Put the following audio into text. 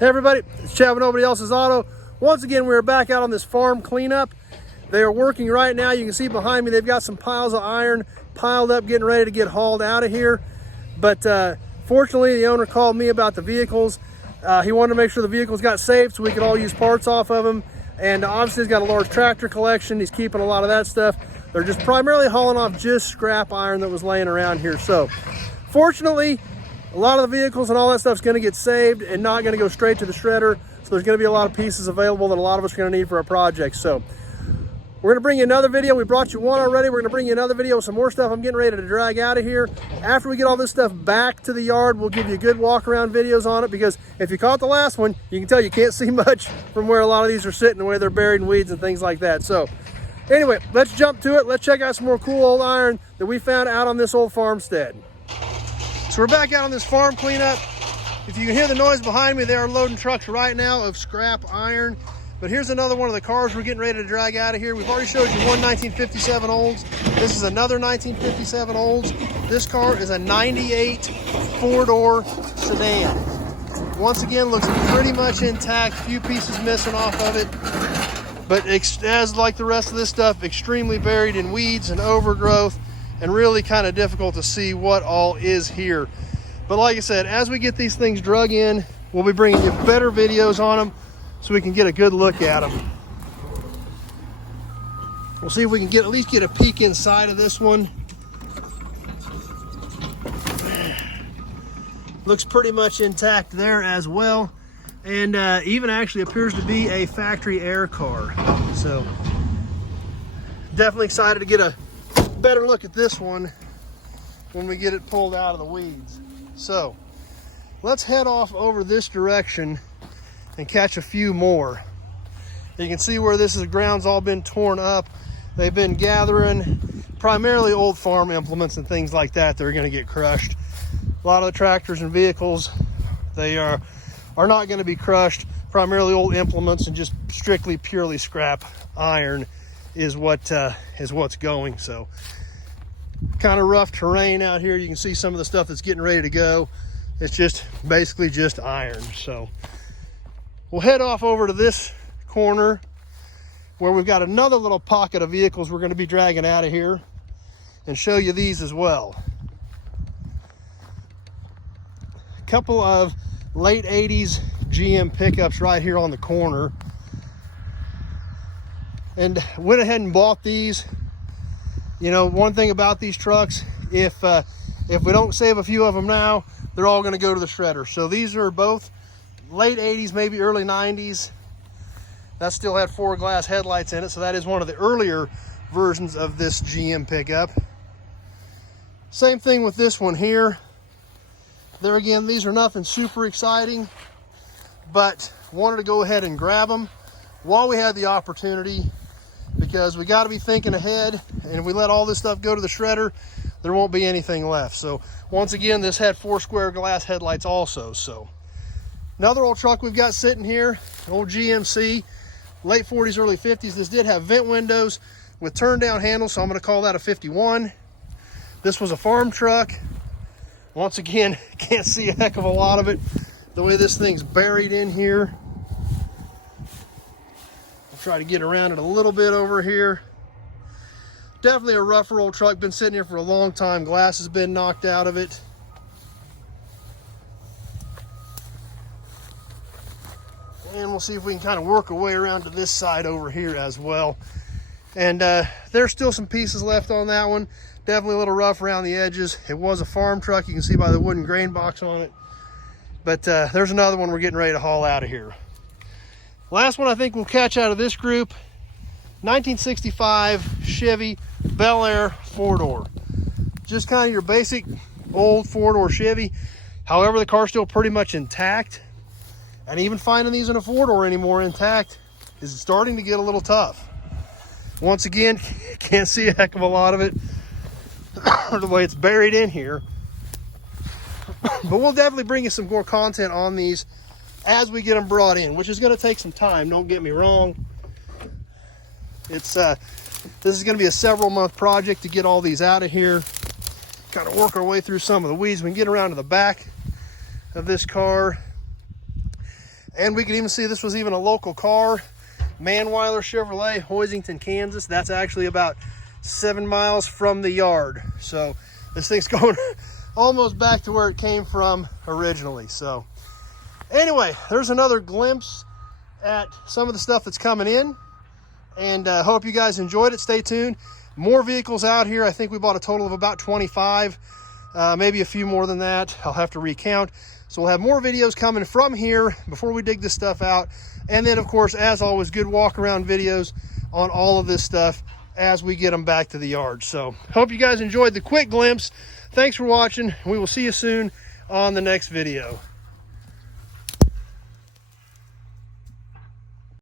Hey everybody, it's Chad with Nobody Else's Auto. Once again, we're back out on this farm cleanup. They are working right now. You can see behind me, they've got some piles of iron piled up, getting ready to get hauled out of here. But fortunately, the owner called me about the vehicles. He wanted to make sure the vehicles got saved so we could all use parts off of them. And obviously, he's got a large tractor collection. He's keeping a lot of that stuff. They're just primarily hauling off just scrap iron that was laying around here. So fortunately, a lot of the vehicles and all that stuff is going to get saved and not going to go straight to the shredder. So there's going to be a lot of pieces available that a lot of us are going to need for our project. So we're going to bring you another video. We brought you one already. We're going to bring you another video with some more stuff I'm getting ready to drag out of here. After we get all this stuff back to the yard, we'll give you good walk around videos on it, because if you caught the last one, you can tell you can't see much from where a lot of these are sitting, the way they're buried in weeds and things like that. So anyway, let's jump to it. Let's check out some more cool old iron that we found out on this old farmstead. So we're back out on this farm cleanup. If you can hear the noise behind me, they are loading trucks right now of scrap iron. But here's another one of the cars we're getting ready to drag out of here. We've already showed you one 1957 Olds. This is another 1957 Olds. This car is a 98 four-door sedan. Once again, looks pretty much intact. Few pieces missing off of it. But as like the rest of this stuff, extremely buried in weeds and overgrowth, and really kind of difficult to see what all is here. But like I said, as we get these things drug in, we'll be bringing you better videos on them so we can get a good look at them. We'll see if we can at least get a peek inside of this one. Looks pretty much intact there as well, and even actually appears to be a factory air car. So definitely excited to get a better look at this one when we get it pulled out of the weeds. So let's head off over this direction and catch a few more. You can see where the ground's all been torn up. They've been gathering primarily old farm implements and things like that that are going to get crushed. A lot of the tractors and vehicles, they are not going to be crushed. Primarily old implements and just strictly purely scrap iron is what's going. So kind of rough terrain out here. You can see some of the stuff that's getting ready to go. It's just basically just iron. So we'll head off over to this corner where we've got another little pocket of vehicles we're going to be dragging out of here, and show you these as well. A couple of late 80s GM pickups right here on the corner, and went ahead and bought these. You know, one thing about these trucks, if we don't save a few of them now, they're all going to go to the shredder. So these are both late 80s, maybe early 90s. That still had 4 glass headlights in it, so that is one of the earlier versions of this GM pickup. Same thing with this one here. There again, these are nothing super exciting, but wanted to go ahead and grab them while we had the opportunity, because we got to be thinking ahead, and if we let all this stuff go to the shredder, there won't be anything left. So once again, this had 4 square glass headlights also. So another old truck we've got sitting here, old GMC, late 40s, early 50s. This did have vent windows with turn down handles, so I'm going to call that a 51. This was a farm truck. Once again, can't see a heck of a lot of it, the way this thing's buried in here. I'll try to get around it a little bit over here. Definitely a rougher old truck, been sitting here for a long time. Glass has been knocked out of it. And we'll see if we can kind of work our way around to this side over here as well. And there's still some pieces left on that one. Definitely a little rough around the edges. It was a farm truck. You can see by the wooden grain box on it. But there's another one we're getting ready to haul out of here. Last one I think we'll catch out of this group, 1965 Chevy Bel Air 4-door. Just kind of your basic old 4-door Chevy. However, the car's still pretty much intact. And even finding these in a 4-door anymore intact is starting to get a little tough. Once again, can't see a heck of a lot of it the way it's buried in here. But we'll definitely bring you some more content on these as we get them brought in, which is going to take some time, don't get me wrong. This is going to be a several month project to get all these out of here, kind of work our way through some of the weeds. We can get around to the back of this car. And we can even see this was even a local car, Manweiler Chevrolet, Hoisington, Kansas. That's actually about 7 miles from the yard. So this thing's going almost back to where it came from originally. So anyway, there's another glimpse at some of the stuff that's coming in, and hope you guys enjoyed it. Stay tuned. More vehicles out here. I think we bought a total of about 25, maybe a few more than that. I'll have to recount. So we'll have more videos coming from here before we dig this stuff out. And then, of course, as always, good walk around videos on all of this stuff as we get them back to the yard. So hope you guys enjoyed the quick glimpse. Thanks for watching. We will see you soon on the next video.